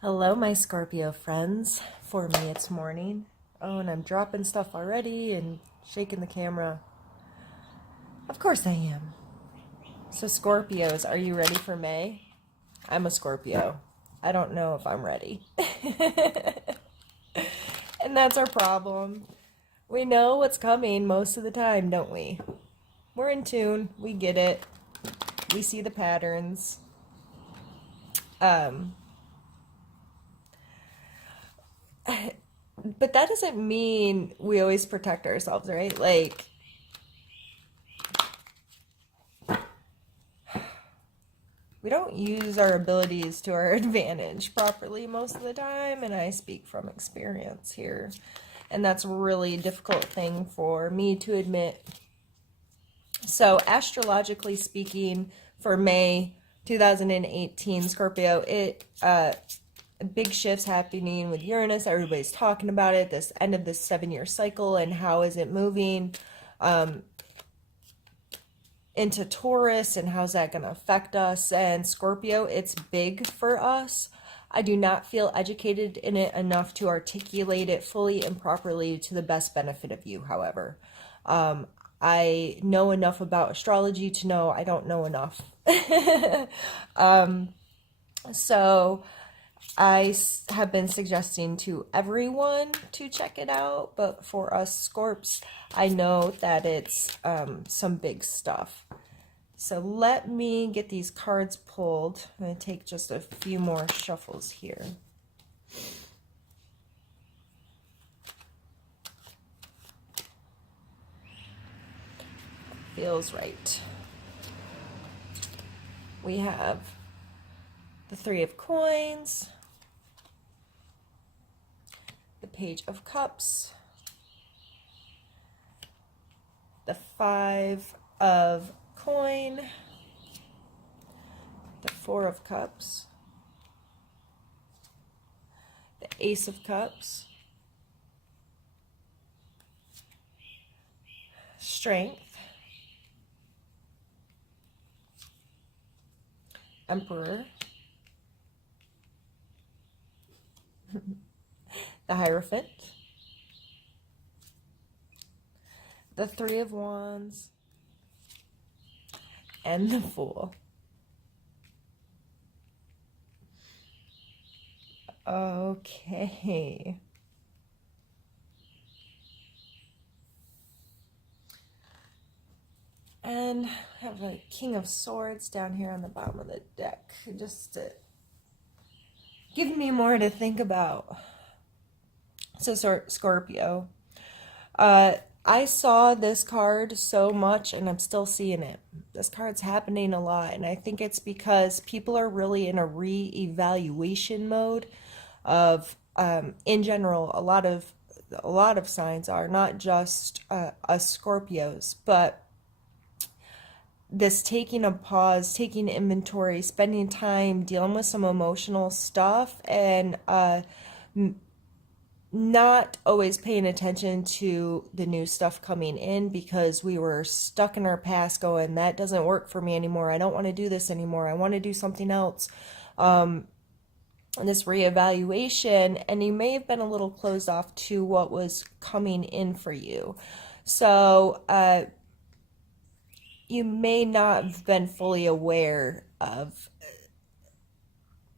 Hello, my Scorpio friends. For me, it's morning. Oh, and I'm dropping stuff already and shaking the camera. Of course I am. So, Scorpios, are you ready for May? I'm a Scorpio. I don't know if I'm ready. And that's our problem. We know what's coming most of the time, don't we? We're in tune. We get it. We see the patterns. Um, but that doesn't mean we always protect ourselves, right? Like, we don't use our abilities to our advantage properly most of the time, and I speak from experience here. And that's a really difficult thing for me to admit. So, astrologically speaking, for May 2018, Scorpio, big shifts happening with Uranus. Everybody's talking about it. This end of this 7-year cycle and how is it moving into Taurus and how's that going to affect us. And Scorpio, it's big for us. I do not feel educated in it enough to articulate it fully and properly to the best benefit of you, however. I know enough about astrology to know I don't know enough. So I have been suggesting to everyone to check it out, but for us Scorps, I know that it's some big stuff. So let me get these cards pulled. I'm going to take just a few more shuffles here. Feels right. We have the Three of Coins, the Page of Cups, the Five of Coin, the Four of Cups, the Ace of Cups, Strength, Emperor, the Hierophant, the Three of Wands, and the Fool. Okay. And I have a King of Swords down here on the bottom of the deck, just to give me more to think about. So, Scorpio. I saw this card so much, and I'm still seeing it. This card's happening a lot, and I think it's because people are really in a re-evaluation mode of, in general, a lot of signs are, not just us Scorpios, but this taking a pause, taking inventory, spending time dealing with some emotional stuff, and not always paying attention to the new stuff coming in because we were stuck in our past going, that doesn't work for me anymore. I don't want to do this anymore. I want to do something else. And this reevaluation, and you may have been a little closed off to what was coming in for you. So, you may not have been fully aware of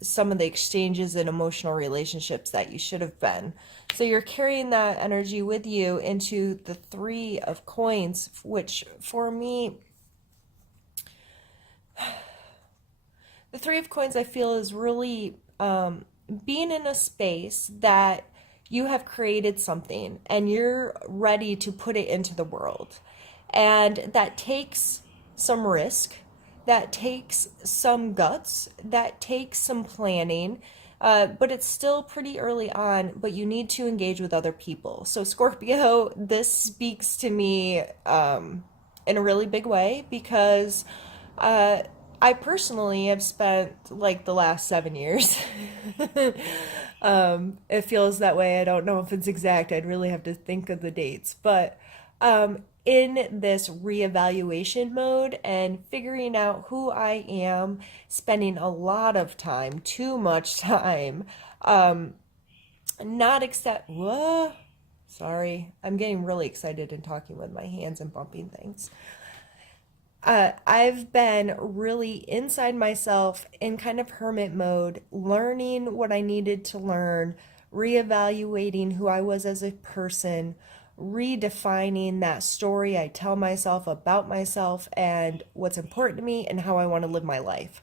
some of the exchanges and emotional relationships that you should have been. So you're carrying that energy with you into the Three of Coins, which for me, the Three of Coins I feel is really being in a space that you have created something and you're ready to put it into the world. And that takes some risk, that takes some guts, that takes some planning, but it's still pretty early on, but you need to engage with other people. So, Scorpio, this speaks to me in a really big way because I personally have spent like the last 7 years. It feels that way. I don't know if it's exact. I'd really have to think of the dates, but in this reevaluation mode and figuring out who I am, spending a lot of time, too much time, not accept, whoa, sorry, I'm getting really excited and talking with my hands and bumping things. I've been really inside myself in kind of hermit mode, learning what I needed to learn, reevaluating who I was as a person, redefining that story I tell myself about myself and what's important to me and how I want to live my life.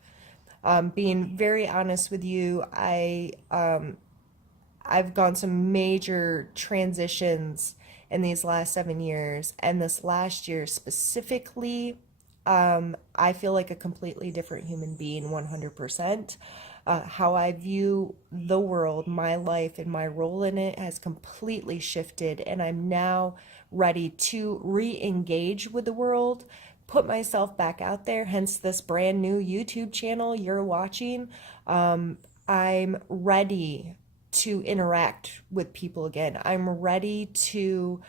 Being very honest with you, I've gone some major transitions in these last 7 years, and this last year specifically, I feel like a completely different human being, 100%. How I view the world, my life, and my role in it has completely shifted, and I'm now ready to re-engage with the world, put myself back out there, hence this brand new YouTube channel you're watching. I'm ready to interact with people again. I'm ready to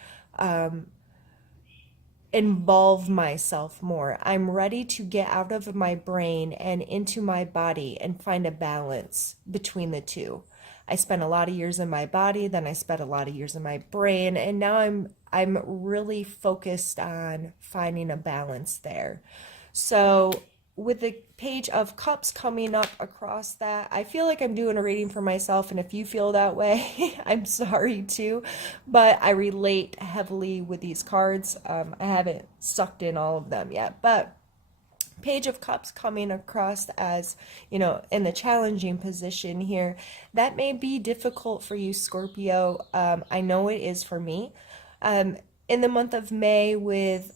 involve myself more. I'm ready to get out of my brain and into my body and find a balance between the two. I spent a lot of years in my body, then I spent a lot of years in my brain, and now I'm really focused on finding a balance there. So with the Page of Cups coming up across that, I feel like I'm doing a reading for myself, and if you feel that way, I'm sorry too, but I relate heavily with these cards. I haven't sucked in all of them yet, but Page of Cups coming across as, in the challenging position here. That may be difficult for you, Scorpio. I know it is for me. In the month of May, with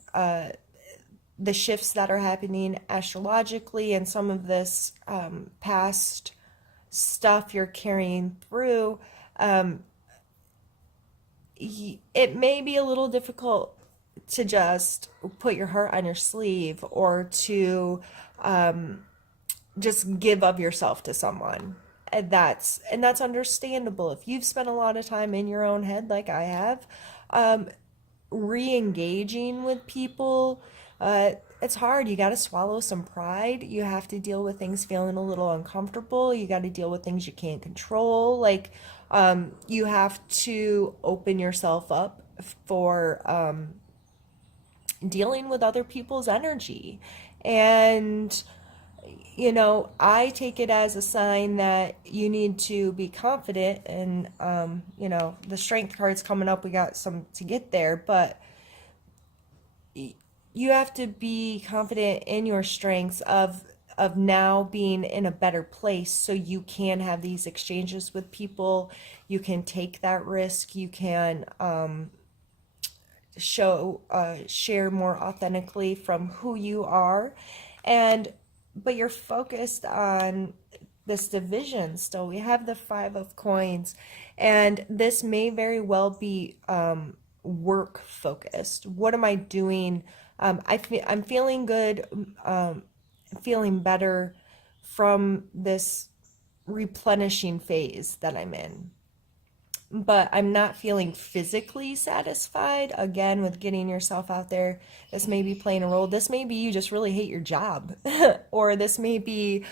the shifts that are happening astrologically and some of this past stuff you're carrying through, it may be a little difficult to just put your heart on your sleeve or to just give of yourself to someone. And that's understandable. If you've spent a lot of time in your own head like I have, re-engaging with people, it's hard. You got to swallow some pride. You have to deal with things feeling a little uncomfortable. You got to deal with things you can't control. Like, you have to open yourself up for dealing with other people's energy. And I take it as a sign that you need to be confident, and the strength card's coming up. We got some to get there, but you have to be confident in your strengths of now being in a better place, so you can have these exchanges with people. You can take that risk. You can share more authentically from who you are, but you're focused on this division still. We have the Five of Coins, and this may very well be work focused. What am I doing? I'm feeling good, feeling better from this replenishing phase that I'm in. But I'm not feeling physically satisfied. Again, with getting yourself out there, this may be playing a role. This may be you just really hate your job, or this may be,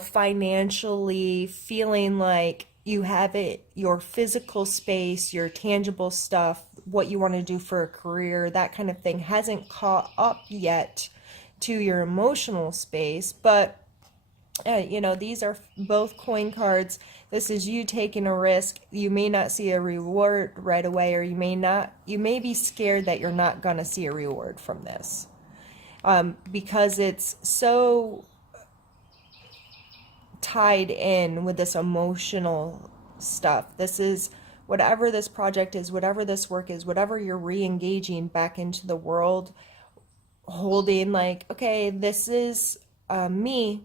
financially feeling like you have it, your physical space, your tangible stuff, what you want to do for a career, that kind of thing hasn't caught up yet to your emotional space. But these are both coin cards. This is you taking a risk. You may not see a reward right away, or you may be scared that you're not going to see a reward from this, because it's so tied in with this emotional stuff. This is whatever this project is, whatever this work is, whatever you're re-engaging back into the world, holding like, okay, this is me,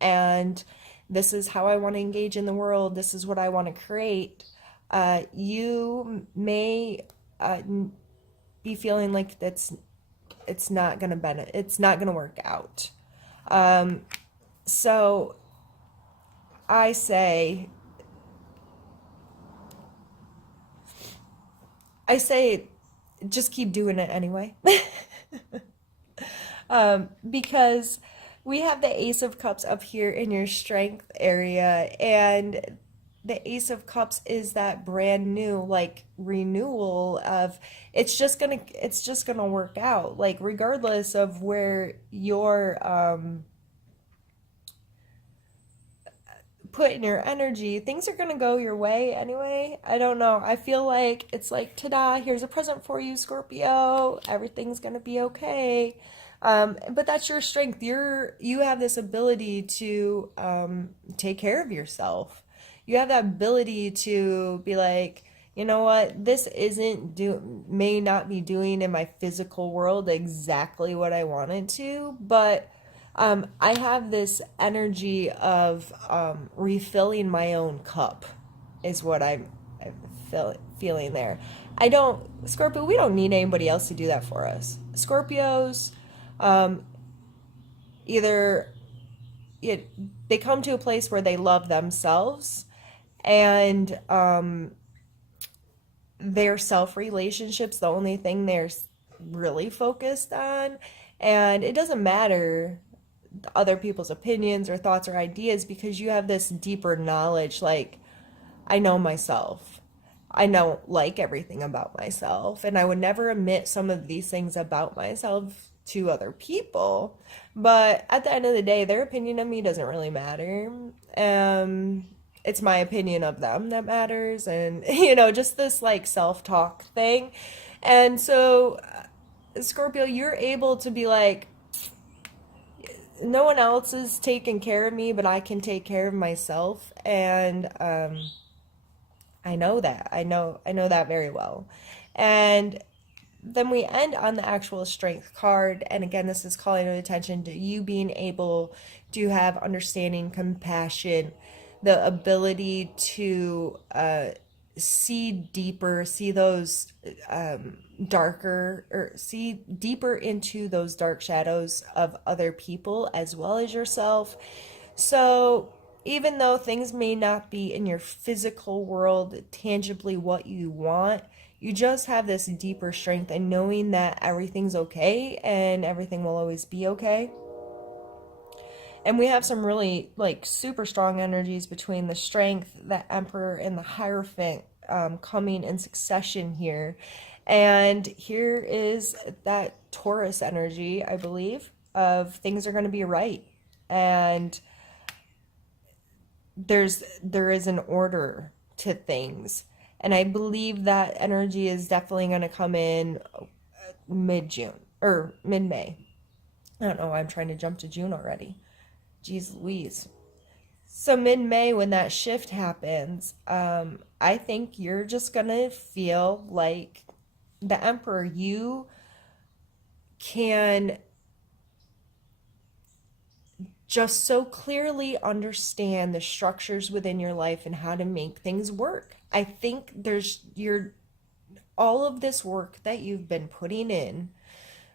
and this is how I want to engage in the world. This is what I want to create. You may be feeling like it's not going to benefit. It's not going to work out. So I say just keep doing it anyway. Because we have the Ace of Cups up here in your strength area, and the Ace of Cups is that brand new like renewal of it's just gonna work out, like regardless of where your put in your energy, things are gonna go your way anyway. I don't know. I feel like it's like, ta-da, here's a present for you, Scorpio. Everything's gonna be okay. But that's your strength. You have this ability to take care of yourself. You have that ability to be like, you know what, this isn't may not be doing in my physical world exactly what I wanted to, but I have this energy of refilling my own cup, is what I'm feeling there. I don't, Scorpio, we don't need anybody else to do that for us. Scorpios, um, either it, they come to a place where they love themselves and their self relationships, the only thing they're really focused on. And it doesn't matter other people's opinions or thoughts or ideas, because you have this deeper knowledge. Like, I know myself. I don't like everything about myself, and I would never admit some of these things about myself to other people. But at the end of the day, their opinion of me doesn't really matter. It's my opinion of them that matters, and just this like self-talk thing. And so, Scorpio, you're able to be like, no one else is taking care of me, but I can take care of myself. And I know that. I know that very well. And then we end on the actual strength card. And again, this is calling attention to you being able to have understanding, compassion, the ability to see deeper, see those darker, or see deeper into those dark shadows of other people as well as yourself. So even though things may not be in your physical world tangibly what you want, you just have this deeper strength and knowing that everything's okay and everything will always be okay. And we have some really like super strong energies between the strength, the emperor, and the hierophant coming in succession here. And here is that Taurus energy, I believe, of things are going to be right. And there is an order to things. And I believe that energy is definitely going to come in mid-June or mid-May. I don't know why I'm trying to jump to June already. Jeez Louise. So mid-May, when that shift happens, I think you're just gonna feel like the Emperor. You can just so clearly understand the structures within your life and how to make things work. I think all of this work that you've been putting in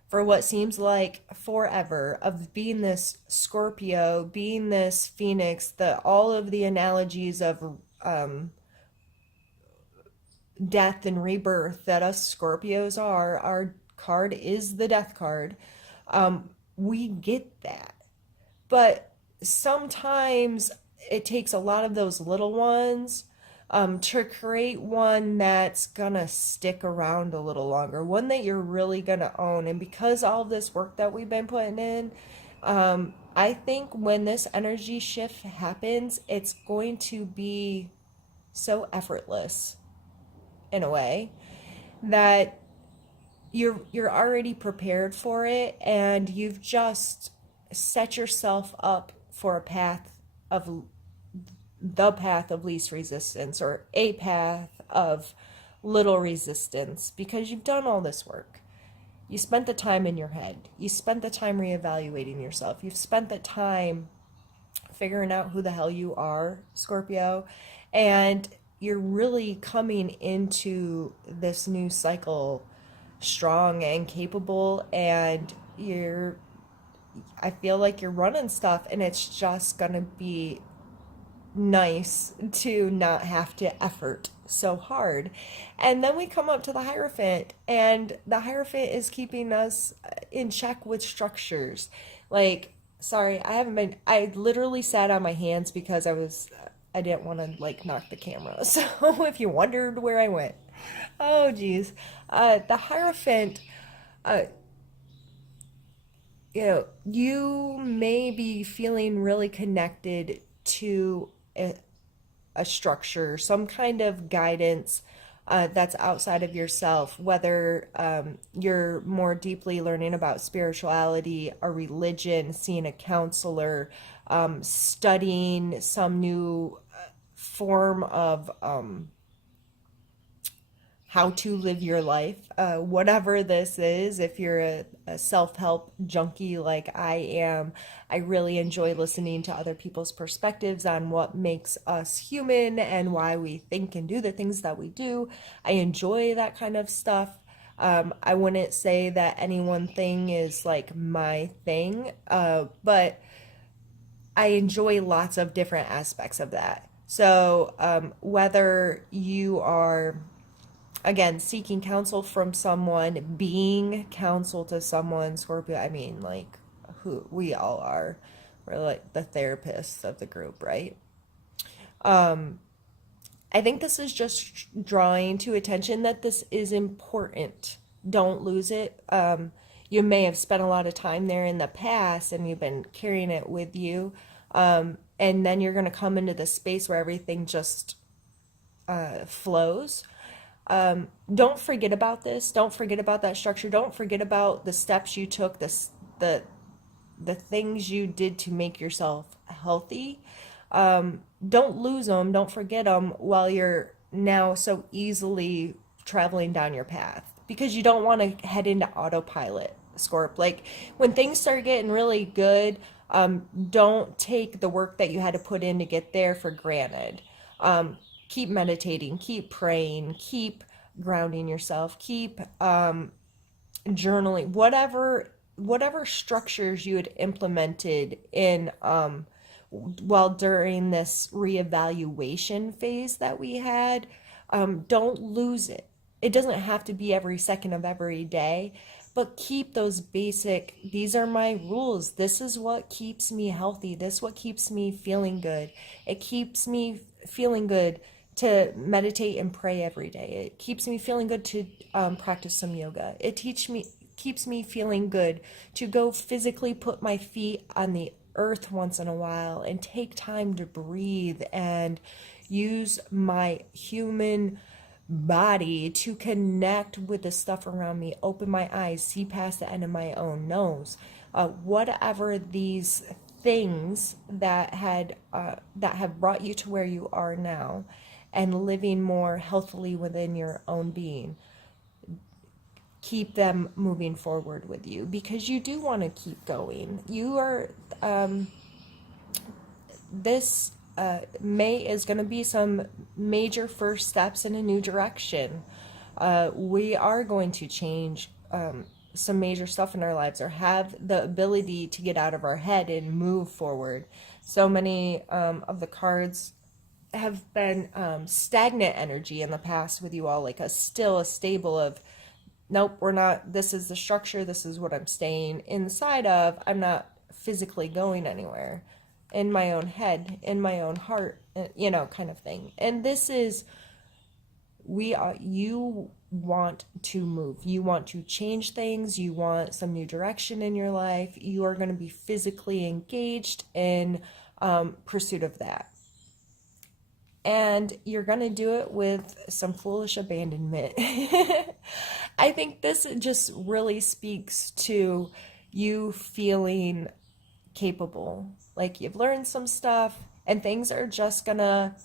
for what seems like forever, of being this Scorpio, being this Phoenix, all of the analogies of death and rebirth that us Scorpios are. Our card is the death card. We get that. But sometimes it takes a lot of those little ones to create one that's gonna stick around a little longer, one that you're really gonna own. And because all this work that we've been putting in, I think when this energy shift happens, it's going to be so effortless in a way that you're already prepared for it, and you've just set yourself up for the path of least resistance, or a path of little resistance, because you've done all this work. You spent the time in your head. You spent the time reevaluating yourself. You've spent the time figuring out who the hell you are, Scorpio, and you're really coming into this new cycle strong and capable, and I feel like you're running stuff, and it's just gonna be nice to not have to effort so hard. And then we come up to the Hierophant, and the Hierophant is keeping us in check with structures. Like, sorry, I literally sat on my hands because I didn't want to like knock the camera. So if you wondered where I went, oh geez, the Hierophant, uh, you may be feeling really connected to a structure, some kind of guidance that's outside of yourself, whether you're more deeply learning about spirituality, a religion, seeing a counselor, studying some new form of how to live your life, whatever this is. If you're a self-help junkie like I am, I really enjoy listening to other people's perspectives on what makes us human and why we think and do the things that we do. I enjoy that kind of stuff. I wouldn't say that any one thing is like my thing, but I enjoy lots of different aspects of that. So whether you are, again, seeking counsel from someone, being counsel to someone, Scorpio, I mean, like, who we all are. We're like the therapists of the group, right? I think this is just drawing to attention that this is important. Don't lose it. You may have spent a lot of time there in the past and you've been carrying it with you. And then you're going to come into this space where everything just flows. Don't forget about this. Don't forget about that structure. Don't forget about the steps you took, the things you did to make yourself healthy. Don't lose them. Don't forget them while you're now so easily traveling down your path, because you don't want to head into autopilot, Scorp. Like, when things start getting really good, don't take the work that you had to put in to get there for granted. Keep meditating, keep praying, keep grounding yourself, keep journaling, whatever structures you had implemented in while during this reevaluation phase that we had. Don't lose it. It doesn't have to be every second of every day, but keep those basic, these are my rules. This is what keeps me healthy. This is what keeps me feeling good. It keeps me feeling good to meditate and pray every day. It keeps me feeling good to practice some yoga. It keeps me feeling good to go physically put my feet on the earth once in a while and take time to breathe and use my human body to connect with the stuff around me, open my eyes, see past the end of my own nose. Whatever these things that have brought you to where you are now, and living more healthily within your own being, keep them moving forward with you, because you do want to keep going. You are this May is going to be some major first steps in a new direction. We are going to change some major stuff in our lives, or have the ability to get out of our head and move forward. So many of the cards have been stagnant energy in the past with you all, like a stable of, nope, we're not, this is the structure, this is what I'm staying inside of, I'm not physically going anywhere, in my own head, in my own heart, kind of thing. And this is, you want to move, you want to change things, you want some new direction in your life, you are going to be physically engaged in pursuit of that. And you're going to do it with some foolish abandonment. I think this just really speaks to you feeling capable. Like, you've learned some stuff and things are just gonna,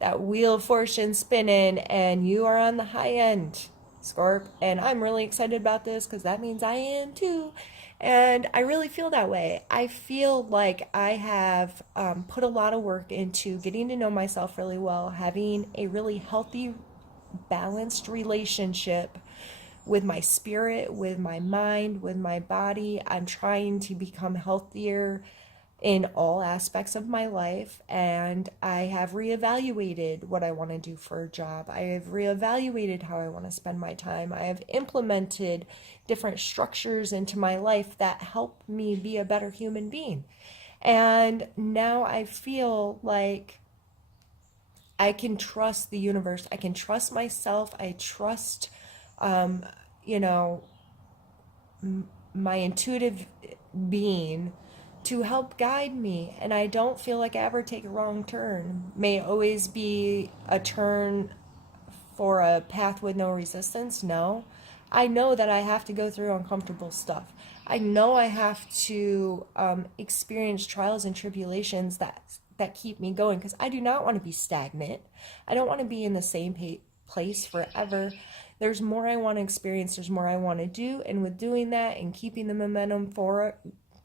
that wheel of fortune spinning, and you are on the high end, Scorp. And I'm really excited about this because that means I am too. And I really feel that way. I feel like I have put a lot of work into getting to know myself really well, having a really healthy, balanced relationship with my spirit, with my mind, with my body. I'm trying to become healthier in all aspects of my life, and I have reevaluated what I want to do for a job. I have reevaluated how I want to spend my time. I have implemented different structures into my life that help me be a better human being. And now I feel like I can trust the universe. I can trust myself. I trust, you know, my intuitive being to help guide me. And I don't feel like I ever take a wrong turn. May it always be a turn for a path with no resistance? No. I know that I have to go through uncomfortable stuff. I know I have to experience trials and tribulations that keep me going, because I do not want to be stagnant. I don't want to be in the same place forever. There's more I want to experience. There's more I want to do. And with doing that and keeping the momentum for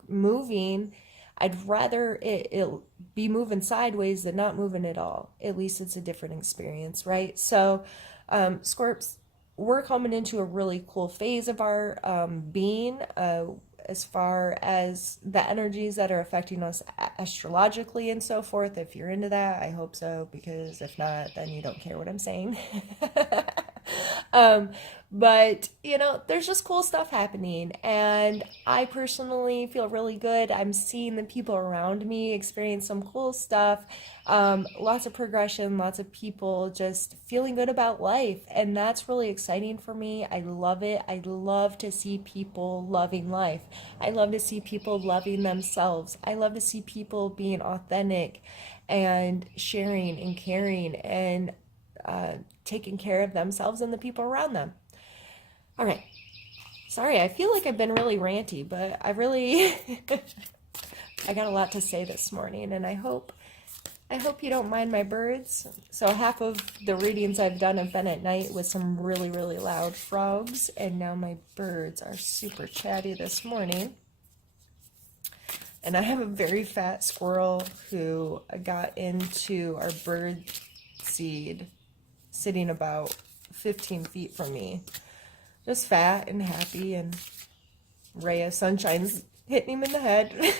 moving, I'd rather it be moving sideways than not moving at all. At least it's a different experience, right? So, Scorps, we're coming into a really cool phase of our being, as far as the energies that are affecting us astrologically and so forth. If you're into that, I hope so, because if not, then you don't care what I'm saying. But there's just cool stuff happening, and I personally feel really good. I'm seeing the people around me experience some cool stuff, lots of progression, lots of people just feeling good about life, and that's really exciting for me. I love it. I love to see people loving life. I love to see people loving themselves. I love to see people being authentic and sharing and caring and taking care of themselves and the people around them. All right. Sorry, I feel like I've been really ranty, but I got a lot to say this morning, and I hope you don't mind my birds. So half of the readings I've done have been at night with some really, really loud frogs, and now my birds are super chatty this morning. And I have a very fat squirrel who got into our bird seed sitting about 15 feet from me. Just fat and happy, and ray of sunshine's hitting him in the head.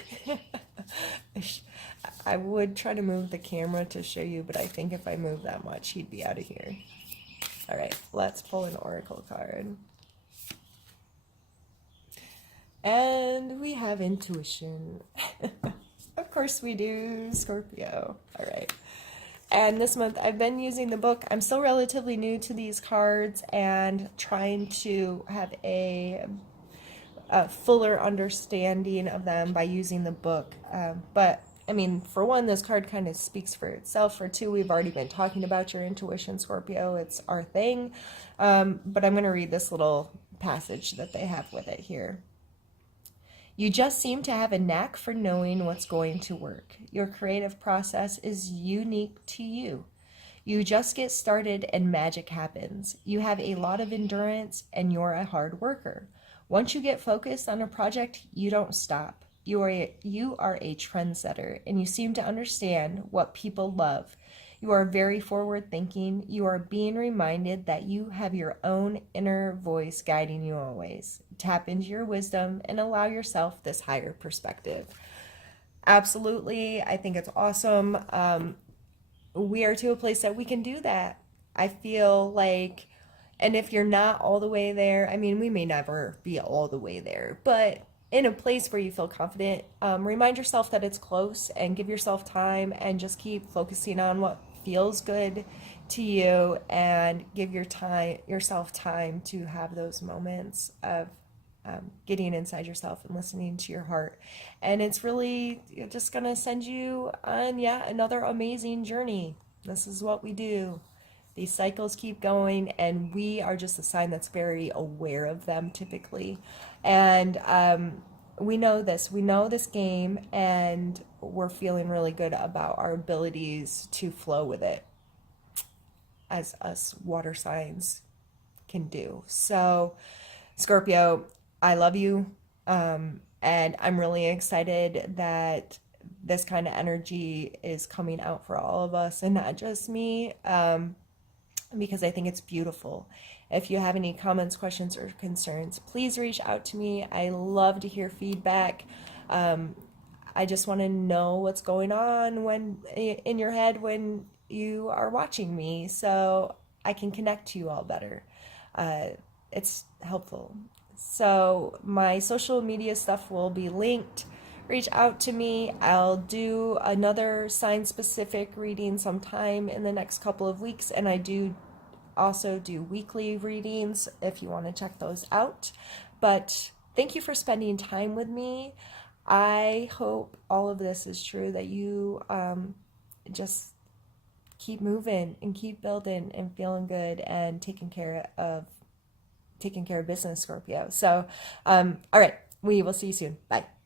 I would try to move the camera to show you, but I think if I move that much, he'd be out of here. All right, let's pull an oracle card. And we have intuition. Of course we do, Scorpio. All right. And this month I've been using the book. I'm still relatively new to these cards and trying to have a fuller understanding of them by using the book. But I mean, for one, this card kind of speaks for itself. For two, we've already been talking about your intuition, Scorpio. It's our thing. But I'm going to read this little passage that they have with it here. You just seem to have a knack for knowing what's going to work. Your creative process is unique to you. You just get started and magic happens. You have a lot of endurance and you're a hard worker. Once you get focused on a project, you don't stop. You are a trendsetter, and you seem to understand what people love. You are very forward thinking. You are being reminded that you have your own inner voice guiding you always. Tap into your wisdom and allow yourself this higher perspective. Absolutely. I think it's awesome. We are to a place that we can do that. I feel like, and if you're not all the way there, I mean, we may never be all the way there, but in a place where you feel confident, remind yourself that it's close and give yourself time and just keep focusing on what feels good to you, and give yourself time to have those moments of getting inside yourself and listening to your heart. And it's really just going to send you on another amazing journey. This is what we do. These cycles keep going, and we are just a sign that's very aware of them typically. And we know this game, and we're feeling really good about our abilities to flow with it, as us water signs can do. So, Scorpio, I love you, and I'm really excited that this kind of energy is coming out for all of us and not just me, because I think it's beautiful. If you have any comments, questions, or concerns, please reach out to me. I love to hear feedback. I just want to know what's going on when in your head when you are watching me, so I can connect to you all better. Uh, it's helpful. So my social media stuff will be linked. Reach out to me. I'll do another sign specific reading sometime in the next couple of weeks, and I do also do weekly readings if you want to check those out. But thank you for spending time with me. I hope all of this is true, that you just keep moving and keep building and feeling good and taking care of business, Scorpio. So, all right, we will see you soon. Bye.